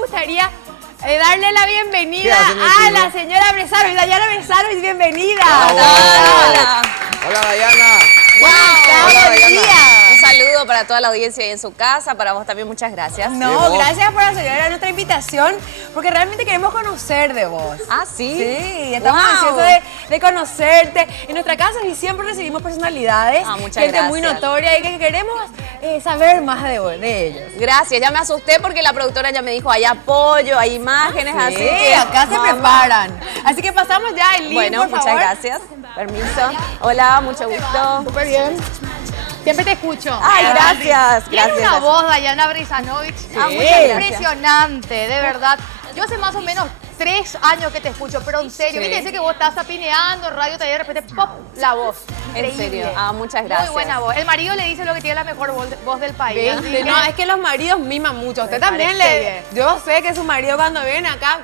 gustaría darle la bienvenida a la señora Bresaros, Dayana Bresaros, bienvenida. Hola. Hola, Dayana. Hola, buen día. Un saludo para toda la audiencia ahí en su casa, para vos también muchas gracias. No, gracias por acceder a nuestra invitación, porque realmente queremos conocer de vos. Ah, ¿sí? Sí, estamos ansiosos de conocerte. En nuestra casa y siempre recibimos personalidades, muchas gente muy gracias. notoria y que queremos saber más de ellos. Gracias, ya me asusté porque la productora ya me dijo, hay apoyo, hay imágenes, así que... acá se preparan. Así que pasamos ya el link, Bueno, por muchas favor. gracias. Permiso. Hola, mucho gusto. Súper bien. Siempre te escucho. Ay, gracias. Tiene Gracias. una voz, Dayana Brisanovich, muchas gracias. impresionante, de verdad. Yo hace más o menos 3 años que te escucho, pero en serio, viste, dice que vos estás zapineando en radio, de repente, ¡pop!, la voz. En Increíble. serio. Muchas gracias. Muy buena voz. El marido le dice lo que tiene la mejor voz del país. así que- No, es que los maridos miman mucho. Usted Me también parece Yo sé que su marido cuando viene acá...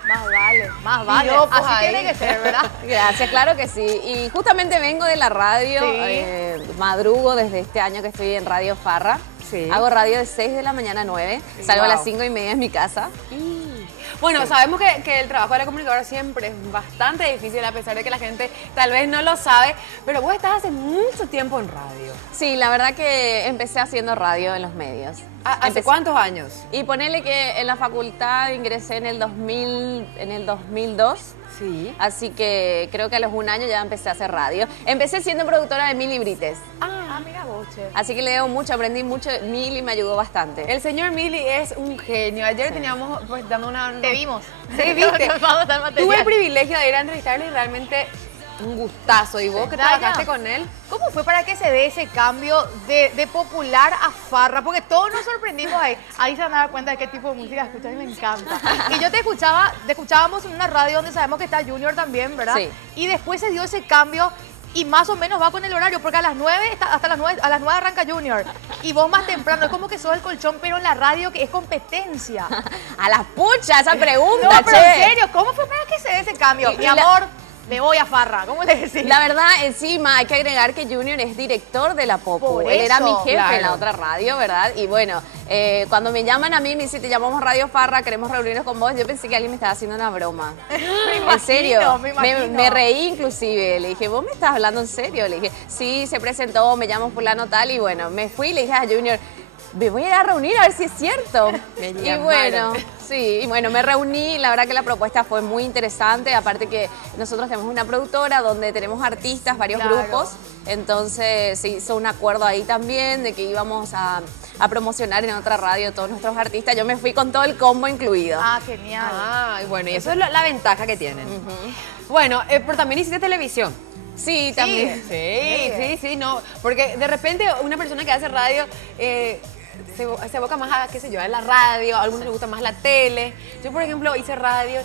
Más vale. yo, pues, Así ahí. tiene que ser, ¿verdad? Gracias, claro que sí. Y justamente vengo de la radio, Sí. madrugo desde este año que estoy en Radio Farra. Sí. Hago radio de 6 de la mañana a 9. Salgo a las 5:30 de mi casa. Bueno, sabemos que el trabajo de la comunicadora siempre es bastante difícil, a pesar de que la gente tal vez no lo sabe, pero vos estás hace mucho tiempo en radio. Sí, la verdad que empecé haciendo radio en los medios. ¿Hace cuántos años? Y ponele que en la facultad ingresé en el 2002. Sí. Así que creo que a los 1 año ya empecé a hacer radio. Empecé siendo productora de Mili Brites. Mira vos, che. Así que le debo mucho, aprendí mucho. Mili me ayudó bastante. El señor Mili es un genio. Ayer teníamos pues dando una... Te vimos. Sí, viste. Nos vamos a dar material. Tuve el privilegio de ir a entrevistarle y realmente un gustazo. ¿Y vos que Daya, trabajaste con él? ¿Cómo fue para que se dé ese cambio de popular a farra? Porque todos nos sorprendimos ahí. Ahí se van a dar cuenta de qué tipo de música escuchas y me encanta. Y yo te escuchábamos en una radio donde sabemos que está Junior también, ¿verdad? Sí. Y después se dio ese cambio y más o menos va con el horario, porque a las 9, hasta las 9, a las 9 arranca Junior. Y vos más temprano, es como que sos el colchón, pero en la radio que es competencia. A las puchas, esa pregunta, No, pero che. en serio, ¿cómo fue para que se dé ese cambio? Y Mi la- amor, me voy a farra, ¿cómo le decís? La verdad, encima hay que agregar que Junior es director de la Popu. Por Él era mi eso, jefe en la claro. otra radio, ¿verdad? Y bueno, cuando me llaman a mí, me dicen, te llamamos Radio Farra, queremos reunirnos con vos, yo pensé que alguien me estaba haciendo una broma. En serio, me imagino. me reí inclusive. Le dije, ¿vos me estás hablando en serio? Le dije, sí, se presentó, me llamo fulano tal, y bueno, me fui y le dije a Junior, me voy a ir a reunir a ver si es cierto. Me Y llamaron. bueno, sí, y bueno, me reuní, la verdad que la propuesta fue muy interesante, aparte que nosotros tenemos una productora donde tenemos artistas, varios Claro. grupos, entonces se hizo un acuerdo ahí también de que íbamos a promocionar en otra radio todos nuestros artistas, yo me fui con todo el combo incluido. Ah, genial. Ah, y bueno, y eso es la ventaja que tienen. Bueno, pero también hiciste televisión. Sí, también. Sí, no. Porque de repente una persona que hace radio se aboca más a, qué sé yo, a la radio, a algunos les gusta más la tele. Yo, por ejemplo, hice radio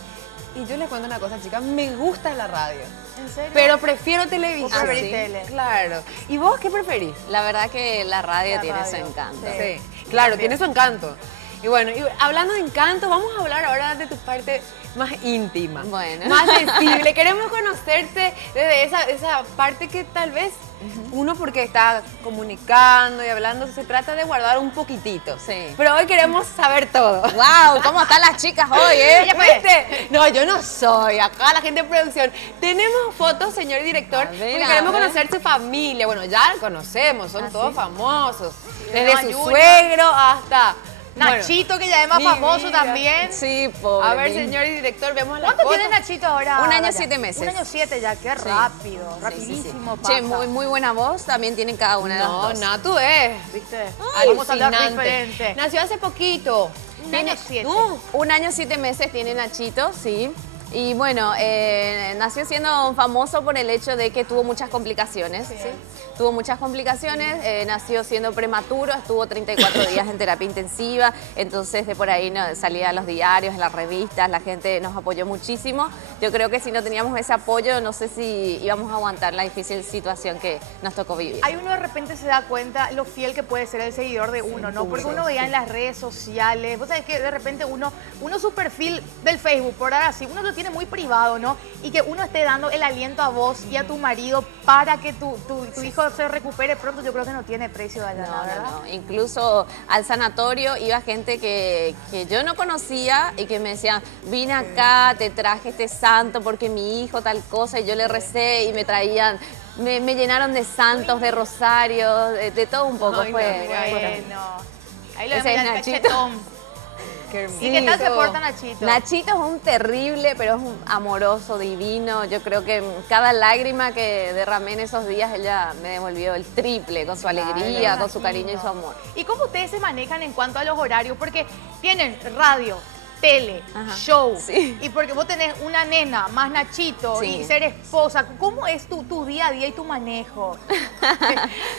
y yo les cuento una cosa, chicas, me gusta la radio. ¿En serio? Pero prefiero televisión. ¿Vos preferís sí? tele? Claro. ¿Y vos qué preferís? La verdad que la radio La tiene su radio, encanto. Sí, claro, tiene su encanto. Y bueno, y hablando de encanto, vamos a hablar ahora de tu parte más íntima, Bueno. más sensible. Queremos conocerte desde esa parte que tal vez uno, porque está comunicando y hablando, se trata de guardar un poquitito. Sí. Pero hoy queremos saber todo. ¡Wow! ¿Cómo están las chicas hoy, Ella fue. ¿Viste? No, yo no soy. Acá la gente de producción. Tenemos fotos, señor director, A ver, porque a queremos ver. conocer su familia. Bueno, ya la conocemos, son todos famosos. Desde Nueva su Junior. suegro hasta... Nachito, que ya es más mi famoso vida. también. Sí, pobre. A ver, mí. señor director, vemos la ¿Cuánto foto. tiene Nachito ahora? 1 año, Daya? 7 meses. 1 año 7 ya, qué Sí. rápido, Sí, sí, sí. rapidísimo pasa. Che, muy buena voz también tienen cada una de las No, dos. Natu es. ¿Viste? Ay, Vamos a hablar alucinante. diferente. Nació hace poquito. 1 año 7. 1 año, 7 meses tiene Nachito, sí. Y bueno, nació siendo famoso por el hecho de que tuvo muchas complicaciones. Sí. Tuvo muchas complicaciones, nació siendo prematuro, estuvo 34 días en terapia intensiva, entonces de por ahí salía a los diarios, en las revistas, la gente nos apoyó muchísimo. Yo creo que si no teníamos ese apoyo, no sé si íbamos a aguantar la difícil situación que nos tocó vivir. Hay uno de repente se da cuenta lo fiel que puede ser el seguidor de uno, ¿no? Porque uno veía en las redes sociales, vos sabés que de repente uno su perfil del Facebook, por ahora sí, uno lo tiene tiene muy privado, ¿no? Y que uno esté dando el aliento a vos y a tu marido para que tu hijo se recupere pronto, yo creo que no tiene precio, Dayana, ¿verdad? No. Incluso al sanatorio iba gente que yo no conocía y que me decían, vine acá, te traje este santo porque mi hijo tal cosa, y yo le recé y me traían, me llenaron de santos, de rosarios, de todo un poco. Ay, fue. Bueno, ahí lo Ese vemos es al Nachito. cachetón. Qué ¿Y qué tal se hermoso. porta Nachito? Nachito es un terrible, pero es un amoroso, divino. Yo creo que cada lágrima que derramé en esos días, ella me devolvió el triple, con su alegría, con su cariño y su amor. ¿Y cómo ustedes se manejan en cuanto a los horarios? Porque tienen radio, tele, Ajá. show, Sí. y porque vos tenés una nena, más Nachito, Sí. y ser esposa, ¿cómo es tu día a día y tu manejo?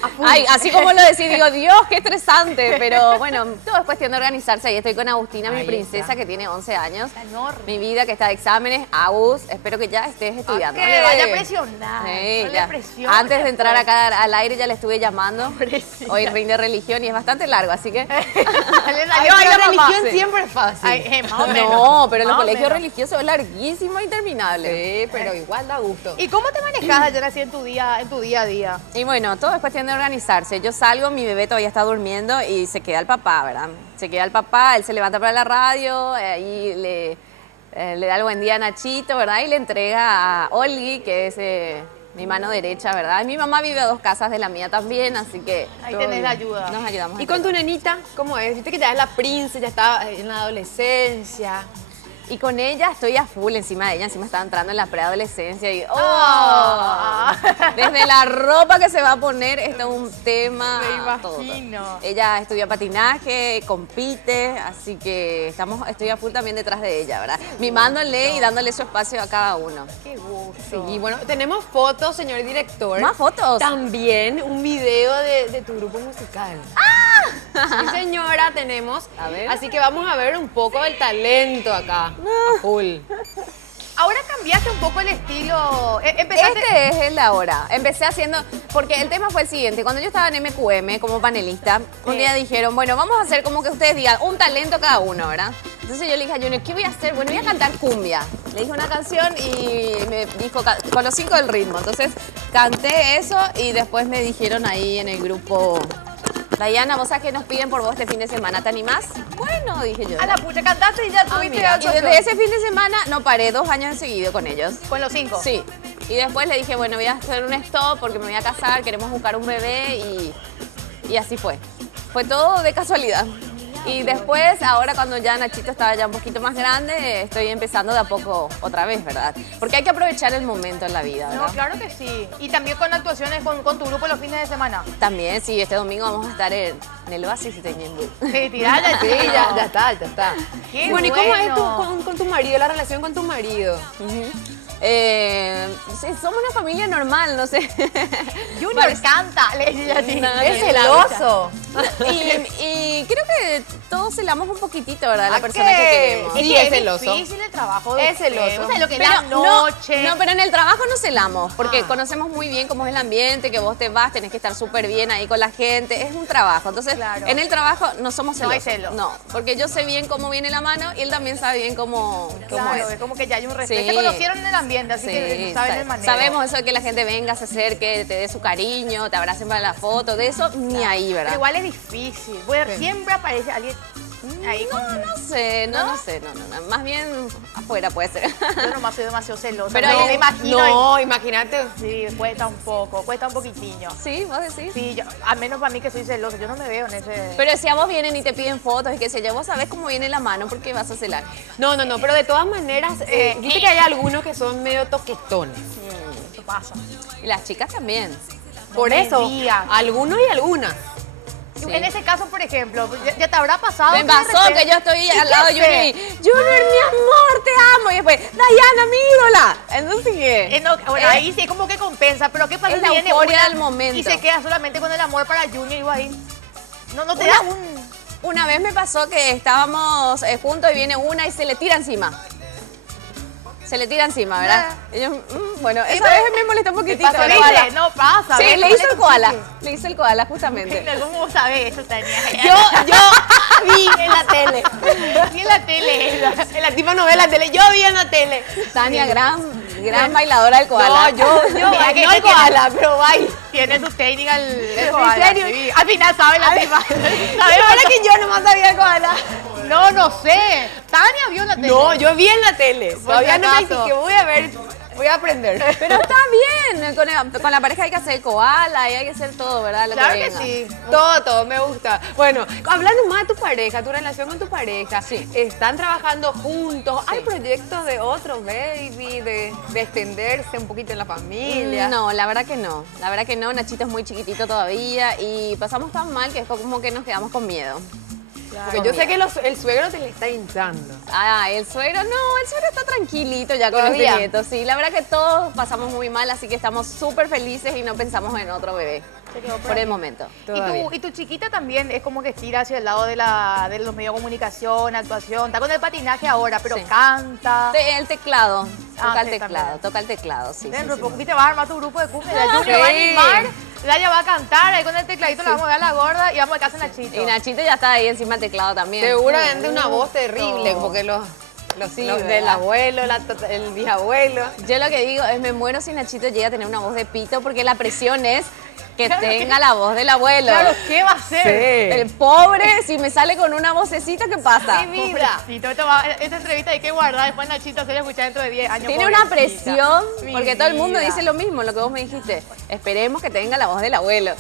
A full. Ay, así como lo decís, digo, Dios, qué estresante. Pero bueno, todo es cuestión de organizarse. Ahí estoy con Agustina, mi Ahí princesa, está. que tiene 11 años. Está enorme. Mi vida, que está de exámenes. Agus, espero que ya estés estudiando. No le vaya a presionar. Sí, no le ya. presione, Antes de entrar pues. acá al aire ya le estuve llamando. Pobrecita. Hoy rinde religión y es bastante largo, así que... Le Ay, salió ahí la la mamá. religión Sí. siempre es fácil. Ay, más o menos. No, pero los Más o colegios menos. religiosos es larguísimo e interminable. Sí, pero igual da gusto. ¿Y cómo te manejas ayer así en tu día a día? Y bueno, todo es cuestión de organizarse. Yo salgo, mi bebé todavía está durmiendo y se queda el papá, ¿verdad? Se queda el papá, él se levanta para la radio, y le da el buen día a Nachito, ¿verdad? Y le entrega a Olgi, que es mi mano derecha, ¿verdad? Y mi mamá vive a 2 casas de la mía también, así que Ahí todo tenés bien. la ayuda. Nos ayudamos. ¿Y entre con tu nenita? ¿Cómo es? Viste que ya es la princesa, ya está en la adolescencia. Y con ella estoy a full encima de ella, encima estaba entrando en la preadolescencia y ¡oh! Ah. Desde la ropa que se va a poner, esto es un tema. Me todo. imagino. Ella estudia patinaje, compite, así que estoy a full también detrás de ella, ¿verdad? Mimándole y dándole su espacio a cada uno. Qué gusto. Sí, y bueno, tenemos fotos, señor director. ¿Más fotos? También un video de tu grupo musical. Sí, señora, tenemos. A ver. Así que vamos a ver un poco del talento acá. A full. Ahora cambiaste un poco el estilo. Empezaste. Este es el de ahora. Empecé haciendo, porque el tema fue el siguiente. Cuando yo estaba en MQM como panelista, un día dijeron, bueno, vamos a hacer como que ustedes digan un talento cada uno, ¿verdad? Entonces yo le dije a Junior, ¿qué voy a hacer? Bueno, voy a cantar cumbia. Le dije una canción y me dijo, con los 5 del ritmo. Entonces canté eso y después me dijeron ahí en el grupo, Dayana, ¿vos sabés que nos piden por vos este fin de semana? ¿Te animás? Bueno, dije yo. A la pucha, cantaste y ya tuviste Mira, y actuación. desde ese fin de semana no paré, 2 años seguido con ellos. Con los 5. Sí. Y después le dije, bueno, voy a hacer un stop porque me voy a casar, queremos buscar un bebé y así fue. Fue todo de casualidad. Y después, ahora cuando ya Nachito estaba ya un poquito más grande, estoy empezando de a poco otra vez, ¿verdad? Porque hay que aprovechar el momento en la vida, ¿verdad? No, claro que sí. Y también con actuaciones con tu grupo los fines de semana. También, sí, este domingo vamos a estar en el Oasis teniendo. Sí, tirala, Sí, ya está, ya está. Qué bueno, ¿y cómo es bueno. con tu marido, la relación con tu marido? Sí, somos una familia normal, no sé. Junior canta, le decía así. No, Es no, celoso. Y creo que todos celamos un poquitito, ¿verdad? La ¿A persona qué? que queremos. Sí, que es celoso. difícil el trabajo de Es celoso. ustedes. O sea, lo que es Pero la noche. No, pero en el trabajo no celamos, porque Ah. conocemos muy bien cómo es el ambiente, que vos te vas, tenés que estar súper bien ahí con la gente, es un trabajo. Entonces, Claro. en el trabajo no somos No hay celosos. celos. No, porque yo sé bien cómo viene la mano y él también sabe bien cómo Claro, es. es como que ya hay un respeto. Sí. Se conocieron en el ambiente, así que saben el manejo. Sabemos eso de que la gente venga, se acerque, te dé su cariño, te abracen para la foto, de eso ni ahí, ¿verdad? Pero igual es difícil. Bueno, siempre aparece alguien ahí con... No sé, no sé, no. Más bien afuera puede ser. Yo nomás soy demasiado celosa. Pero Pero ahí- me imagino. No, imagínate. Sí, cuesta un poco, cuesta un poquitillo. ¿Sí? ¿Vos decís? Sí, yo, al menos para mí que soy celosa, yo no me veo en ese... Pero si a vos vienen y te piden fotos y qué sé yo, vos sabés cómo viene la mano porque vas a celar. No, pero de todas maneras, viste que hay algunos que son medio toquetones. Eso pasa. Y las chicas también. Por me eso, digas. algunos y algunas. Sí. En ese caso, por ejemplo, ya te habrá pasado... Me de pasó repente- que yo estoy ¿Y al qué lado de Junior haces? y Junior, mi amor, te amo. Y después, Dayana, mírola. Entonces, ¿qué? No, bueno, ahí sí es como que compensa, pero ¿qué pasa Es si la viene euforia una del momento. y se queda solamente con el amor para Junior y vos ahí? No te da Una vez me pasó que estábamos juntos y viene una y se le tira encima. Se le tira encima, ¿verdad? Y yo, bueno, esa vez me molestó un poquitito. pasa? el ¿Viste? koala. No pasa. Sí, ¿ves? le hice el Ponle koala. tu Le hice el koala, justamente. chique. ¿Cómo sabes eso, Tania? Yo vi en la tele. Sí, en la tele era. En la tipo novela tele, yo vi en la tele. Tania, gran bailadora del koala. No, yo Mira que no el koala, pero baila. Tiene su técnica el ¿En koala, serio? sí. Al final sabe la tipa. Pero ahora que yo nomás sabía el koala. No sé. Tania vio la tele. No, yo vi en la tele. Por Todavía si no me acaso. dije, voy a ver, voy a aprender. Pero está bien, con la pareja hay que hacer koala y hay que hacer todo, ¿verdad? Lo Claro que venga. sí. Todo, me gusta. Bueno, hablando más de tu pareja, tu relación con tu pareja, Sí. están trabajando juntos, hay proyectos de otro baby, de extenderse un poquito en la familia. No, la verdad que no. La verdad que no, Nachito es muy chiquitito todavía y pasamos tan mal que es como que nos quedamos con miedo. Porque yo sé que el suegro te le está hinchando. Ah, el suegro está tranquilito ya con ¿Todavía? este nieto. Sí, la verdad que todos pasamos muy mal, así que estamos súper felices y no pensamos en otro bebé. Se quedó Por el momento. Todavía. Y tu chiquita también es como que estira hacia el lado de los medios de comunicación, actuación. Está con el patinaje ahora, pero Sí. canta. El teclado. Toca el sí, teclado, también. toca el teclado, sí. Dentro sí, de sí. poco, viste, vas a armar tu grupo de cumbia. La Junior va a Sí. animar, Daya va a cantar, ahí con el tecladito le vamos a dar la gorda y vamos a casa a Nachito. Y Nachito ya está ahí encima del teclado también. Seguramente una voz terrible, porque los Sí, del ¿verdad? abuelo, el bisabuelo. Yo lo que digo es, me muero si Nachito llega a tener una voz de pito, porque la presión es que Claro que- tenga la voz del abuelo. Claro, ¿qué va a hacer? El pobre, si me sale con una vocecita, ¿qué pasa? Mi vida. Pobrecito, esta entrevista hay que guardar, después Nachito se la escucha dentro de 10 años. Tiene una pobrecita. presión, Mi porque todo el mundo vida. dice lo mismo, lo que vos me dijiste. Esperemos que tenga la voz del abuelo.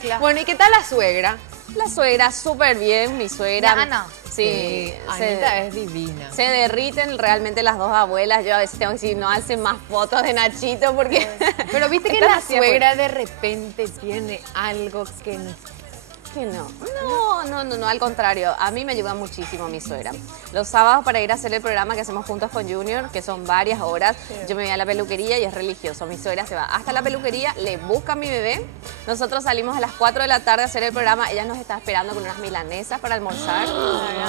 Claro. Bueno, ¿y qué tal la suegra? La suegra, súper bien, mi suegra. La Ana. Sí, Anita es divina. se derriten realmente las dos abuelas. Yo a veces tengo que decir, no hacen más fotos de Nachito porque... Pero viste que Están la así, suegra de repente tiene algo que Que no. No, al contrario. A mí me ayuda muchísimo mi suegra. Los sábados para ir a hacer el programa que hacemos juntos con Junior, que son varias horas, yo me voy a la peluquería y es religioso. Mi suegra se va hasta la peluquería, le busca a mi bebé. Nosotros salimos a las 4 de la tarde a hacer el programa. Ella nos está esperando con unas milanesas para almorzar.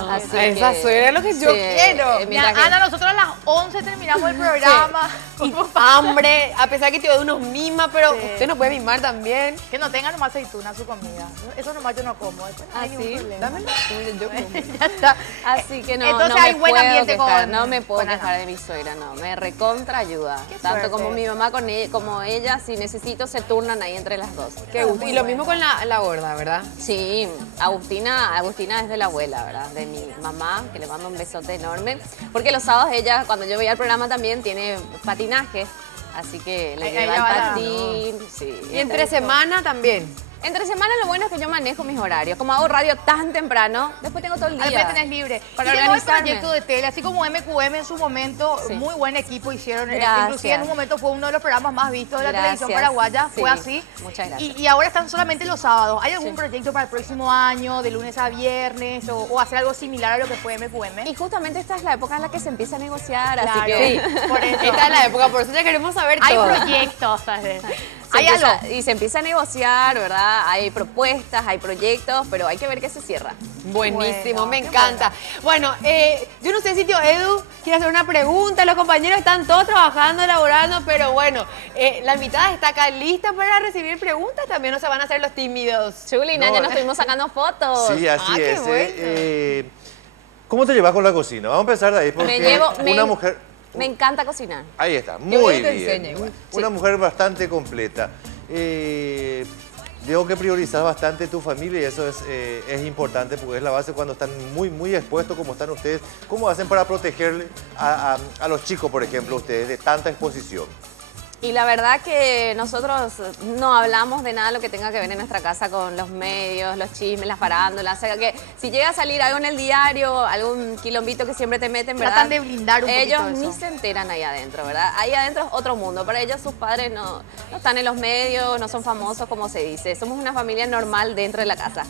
Así esa que, suegra es lo que yo quiero. mientras Mira, que- Ana, nosotros a las 11 terminamos el programa. Y hambre, a pesar que te doy unos mimas, pero Sí. usted no puede mimar también. Que no tenga nomás aceituna su comida. Eso nomás yo no como. Después no hay ¿Ah, ningún sí? problema. Dámelo. Yo como. Ya está. Así que no, Entonces no me hay buen puedo ambiente quejar, con- no me puedo con Ana. quejar de mi suegra, no, me recontra ayuda. Qué Tanto suerte. como mi mamá con ella, como ella, si necesito se turnan ahí entre las dos. Qué gusto. Y lo mismo con la gorda, ¿verdad? Sí, Agustina es de la abuela, ¿verdad? De mi mamá, que le mando un besote enorme. Porque los sábados ella, cuando yo veía el programa también, tiene patinaje. Así que le Ahí lleva el ella va la- patín, sí. Y entre semana también. Entre semana lo bueno es que yo manejo mis horarios. Como hago radio tan temprano, después tengo todo el día. Después tenés libre. Para y llegó el organizarme. proyecto de tele, así como MQM en su momento, Sí. muy buen equipo hicieron. Gracias. Inclusive en un momento fue uno de los programas más vistos de la Gracias. televisión paraguaya, Sí, fue así. muchas gracias. Y ahora están solamente los sábados. ¿Hay algún Sí. proyecto para el próximo año, de lunes a viernes, o hacer algo similar a lo que fue MQM? Y justamente esta es la época en la que se empieza a negociar, Claro, así que... Sí, por eso. Esta es la época, por eso ya queremos saber Hay todo. proyectos, ¿sabes? Se Hay empieza- algo. y se empieza a negociar, ¿verdad? Hay propuestas, hay proyectos, pero hay que ver qué se cierra. Buenísimo, Bueno, me qué encanta. Bueno, yo no sé si tío Edu quiere hacer una pregunta. Los compañeros están todos trabajando, elaborando, pero bueno, la invitada está acá lista para recibir preguntas. También no se van a hacer los tímidos. Chuli, Naya, nos estuvimos sacando fotos. Sí, así qué es. bueno. ¿Cómo te llevas con la cocina? Vamos a empezar de ahí porque una mujer... Me encanta cocinar. Ahí está, Yo muy te bien. enseño igual. Una mujer bastante completa. Veo que priorizas bastante tu familia y eso es importante porque es la base cuando están muy expuestos como están ustedes. ¿Cómo hacen para protegerle a los chicos, por ejemplo, ustedes de tanta exposición? Y la verdad que nosotros no hablamos de nada de lo que tenga que ver en nuestra casa con los medios, los chismes, las farándulas. O sea, que si llega a salir algo en el diario, algún quilombito que siempre te meten, ¿verdad? Tratan de blindar un poquito ellos eso. ni se enteran ahí adentro, ¿verdad? Ahí adentro es otro mundo. Para ellos sus padres no están en los medios, no son famosos, como se dice. Somos una familia normal dentro de la casa.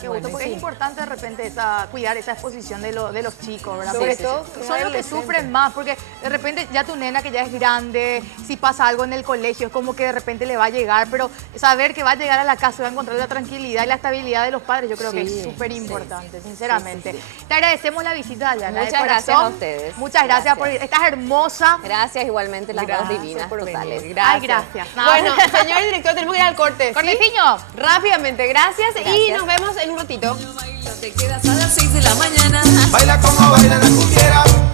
Qué gusto, porque es importante de repente cuidar esa exposición de los chicos, ¿verdad? Sobre Porque todo son los que sufren más, porque de repente ya tu nena que ya es grande, si pasa algo en el colegio, es como que de repente le va a llegar, pero saber que va a llegar a la casa y va a encontrar la tranquilidad y la estabilidad de los padres, yo creo que es súper importante, sinceramente. Te agradecemos la visita, Dayana, de Muchas gracias corazón. a ustedes. Muchas gracias, Gracias. por estás hermosa. Gracias igualmente las Gracias dos divinas por venir, totales. gracias. Ay, gracias. Bueno, señor director, tenemos que ir al corte. ¿sí? Corteciño. Rápidamente, gracias y Gracias. nos vemos en un ratito. Te quedas a las 6 de la mañana. Baila como baila la cumbiera.